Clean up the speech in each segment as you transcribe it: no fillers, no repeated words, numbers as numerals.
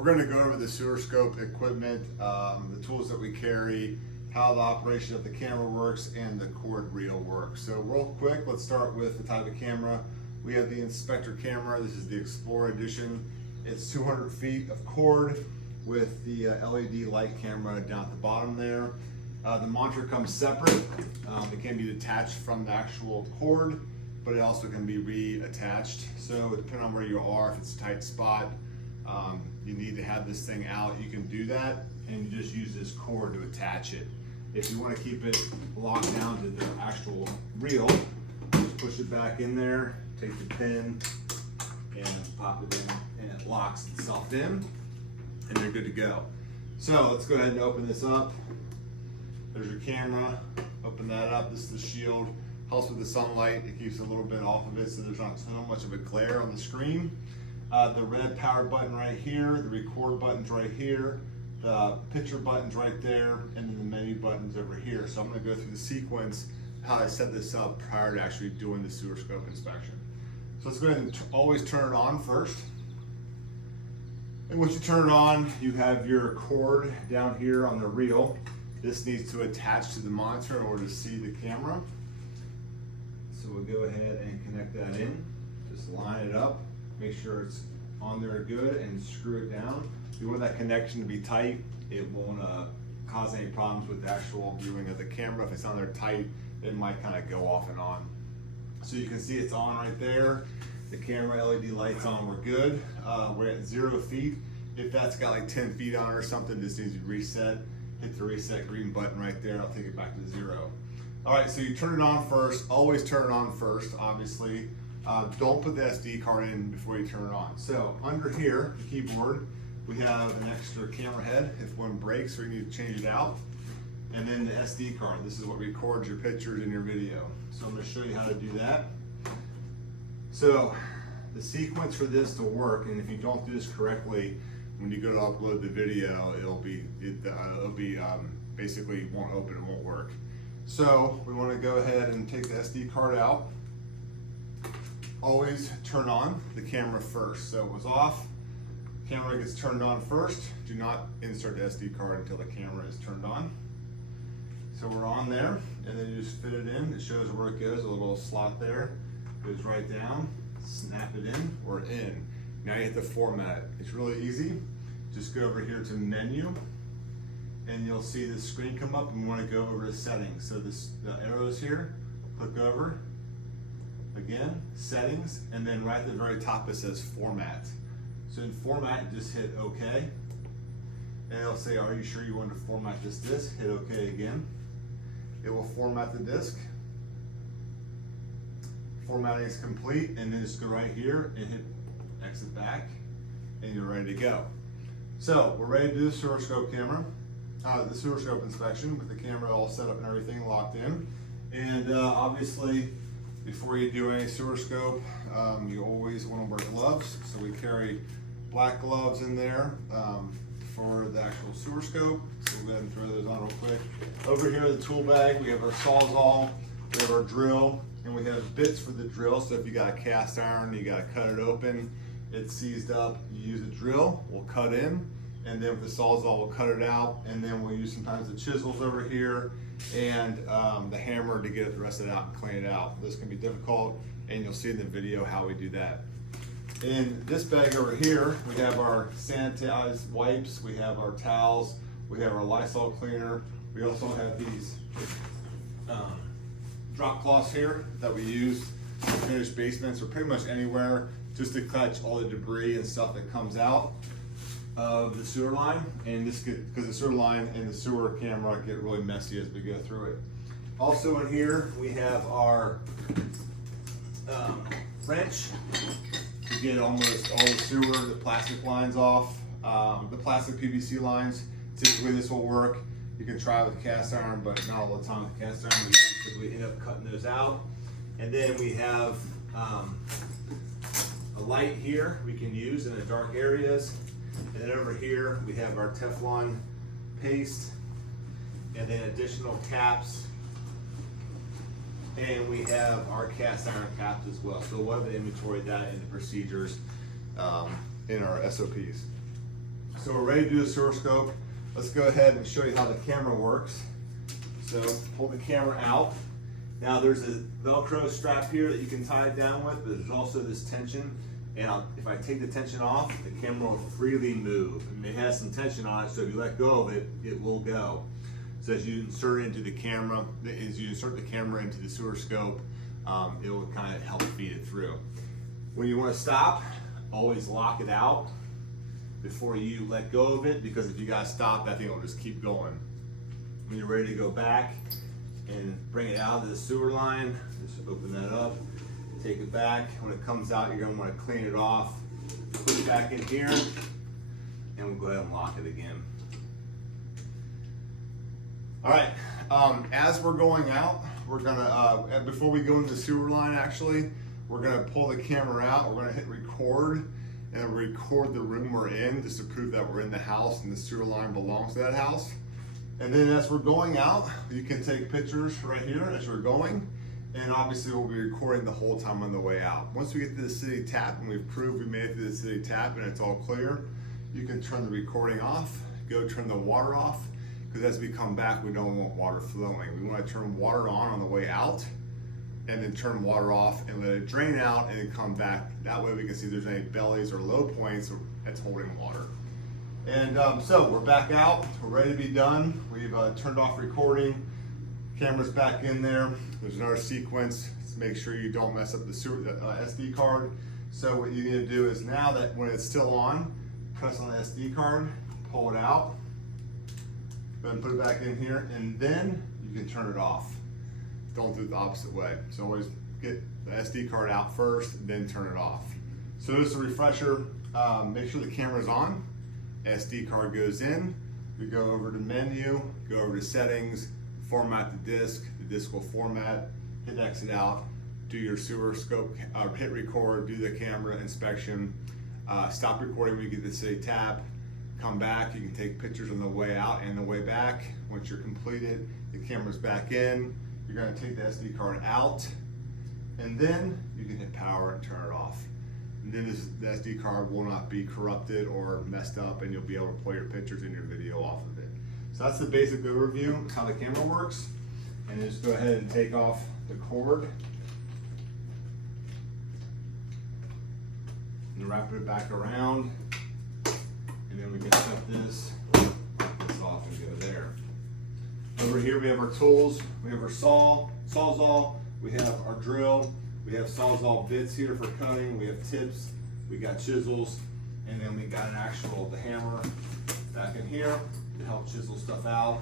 We're going to go over the SewerScope equipment, the tools that we carry, how the operation of the camera works, and the cord reel works. So real quick, let's start with the type of camera. We have the Inspector camera. This is the Explorer Edition. It's 200 feet of cord with the LED light camera down at the bottom there. The monitor comes separate. It can be detached from the actual cord, but it also can be reattached. So depending on where you are, if it's a tight spot, you need to have this thing out, you can do that, and you just use this cord to attach it. If you want to keep it locked down to the actual reel, just push it back in there, take the pin, and pop it in, and it locks itself in, and you're good to go. So let's go ahead and open this up. There's your camera. Open that up. This is the shield. Helps with the sunlight. It keeps a little bit off of it so there's not so much of a glare on the screen. The red power button right here, the record button's right here, the picture button's right there, and then the menu button's over here. So I'm going to go through the sequence how I set this up prior to actually doing the SewerScope inspection. So let's go ahead and always turn it on first. And once you turn it on, you have your cord down here on the reel. This needs to attach to the monitor in order to see the camera. So we'll go ahead and connect that in. Just line it up, make sure it's on there good, and screw it down. You want that connection to be tight. It won't cause any problems with the actual viewing of the camera. If it's on there tight, it might kind of go off and on. So you can see it's on right there. The camera LED light's on, we're good. We're at 0 feet. If that's got like 10 feet on or something, this needs to be reset. Hit the reset green button right there. I'll take it back to 0. All right, so you turn it on first. Always turn it on first, obviously. Don't put the SD card in before you turn it on. So under here, the keyboard, we have an extra camera head if one breaks or you need to change it out. And then the SD card. This is what records your pictures and your video. So I'm going to show you how to do that. So the sequence for this to work, and if you don't do this correctly, when you go to upload the video, it'll be basically won't open, it won't work. So we want to go ahead and take the SD card out. Always turn on the camera first. So it was off, camera gets turned on first. Do not insert the SD card until the camera is turned on. So we're on there, and then you just fit it in. It shows where it goes, a little slot there. Goes right down, snap it in, we're in. Now you have to format it. It's really easy. Just go over here to menu, and you'll see the screen come up, and we want to go over to settings. So the arrows here, click over, again, settings, and then right at the very top it says format. So in format, just hit OK, and it'll say, are you sure you want to format this disc? Hit OK again. It will format the disc. Formatting is complete, and then just go right here and hit exit back, and you're ready to go. So we're ready to do the SewerScope camera, the SewerScope inspection with the camera all set up and everything locked in. And obviously, before you do any SewerScope, you always want to wear gloves. So we carry black gloves in there for the actual SewerScope. So we'll go ahead and throw those on real quick. Over here, the tool bag, we have our Sawzall, we have our drill, and we have bits for the drill. So if you got a cast iron, you got to cut it open, it's seized up, you use a drill, we'll cut in, and then with the Sawzall, we'll cut it out, and then we'll use sometimes the chisels over here and the hammer to get the rest of it out and clean it out. This can be difficult, and you'll see in the video how we do that. In this bag over here, we have our sanitized wipes, we have our towels, we have our Lysol cleaner, we also have these drop cloths here that we use to finish basements or pretty much anywhere, just to catch all the debris and stuff that comes out of the sewer line. And this because the sewer line and the sewer camera get really messy as we go through it. Also in here we have our wrench to get almost all the sewer, the plastic lines off, the plastic PVC lines. Typically this will work. You can try with cast iron, but not all the time with cast iron. We typically end up cutting those out. And then we have a light here we can use in the dark areas. And then over here we have our Teflon paste, and then additional caps, and we have our cast iron caps as well. So we'll have to inventory that in the procedures in our SOPs. So we're ready to do the sewer scope. Let's go ahead and show you how the camera works. So pull the camera out. Now there's a Velcro strap here that you can tie it down with, but there's also this tension. And if I take the tension off, the camera will freely move. And it has some tension on it, so if you let go of it, it will go. So as you insert it into the camera, as you insert the camera into the sewer scope, it will kind of help feed it through. When you want to stop, always lock it out before you let go of it, because if you guys stop, that thing will just keep going. When you're ready to go back and bring it out of the sewer line, just open that up, take it back. When it comes out, you're going to want to clean it off, put it back in here, and we'll go ahead and lock it again. All right, as we're going out, we're gonna, before we go into the sewer line actually, we're gonna pull the camera out, we're gonna hit record, and record the room we're in, just to prove that we're in the house and the sewer line belongs to that house. And then as we're going out, you can take pictures right here as we're going, and obviously we'll be recording the whole time on the way out. Once we get to the city tap and we've proved we made it to the city tap and it's all clear, you can turn the recording off, go turn the water off, because as we come back, we don't want water flowing. We want to turn water on the way out, and then turn water off and let it drain out and then come back. That way we can see if there's any bellies or low points that's holding water. And so we're back out, we're ready to be done. We've turned off recording, camera's back in there. There's another sequence to make sure you don't mess up the SD card. So what you need to do is, now that when it's still on, press on the SD card, pull it out, then put it back in here, and then you can turn it off. Don't do it the opposite way. So always get the SD card out first, then turn it off. So just a refresher, make sure the camera's on, SD card goes in, we go over to menu, go over to settings, format the disc will format, hit exit out, do your sewer scope, hit record, do the camera inspection, stop recording when you get to the city tap, come back, you can take pictures on the way out and the way back. Once you're completed, the camera's back in, you're gonna take the SD card out, and then you can hit power and turn it off. And then the SD card will not be corrupted or messed up, and you'll be able to pull your pictures and your video off of it. So that's the basic overview of how the camera works. And just go ahead and take off the cord and wrap it back around. And then we can set this off and go there. Over here we have our tools. We have our sawzall, we have our drill, we have sawzall bits here for cutting, we have tips, we got chisels, and then we got the hammer back in here to help chisel stuff out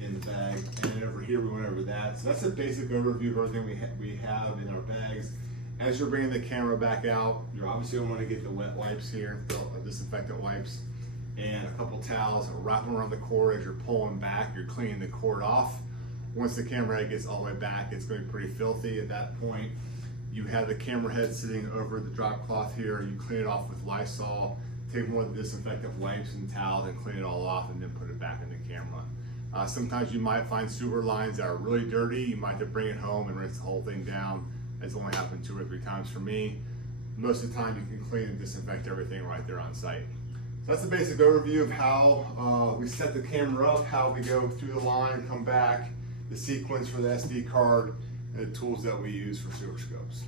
in the bag. And then over here we went over that. So that's a basic overview of everything we have in our bags. As you're bringing the camera back out, you're obviously going to want to get the wet wipes here, the disinfectant wipes, and a couple towels, wrap them around the cord. As you're pulling back, you're cleaning the cord off. Once the camera head gets all the way back, it's going to be pretty filthy. At that point, you have the camera head sitting over the drop cloth here. You clean it off with Lysol, take one of the disinfectant wipes and towels and clean it all off, and then put it back in the camera. Sometimes you might find sewer lines that are really dirty. You might have to bring it home and rinse the whole thing down. It's only happened 2 or 3 times for me. Most of the time you can clean and disinfect everything right there on site. So that's the basic overview of how we set the camera up, how we go through the line, come back, the sequence for the SD card, and the tools that we use for sewer scopes.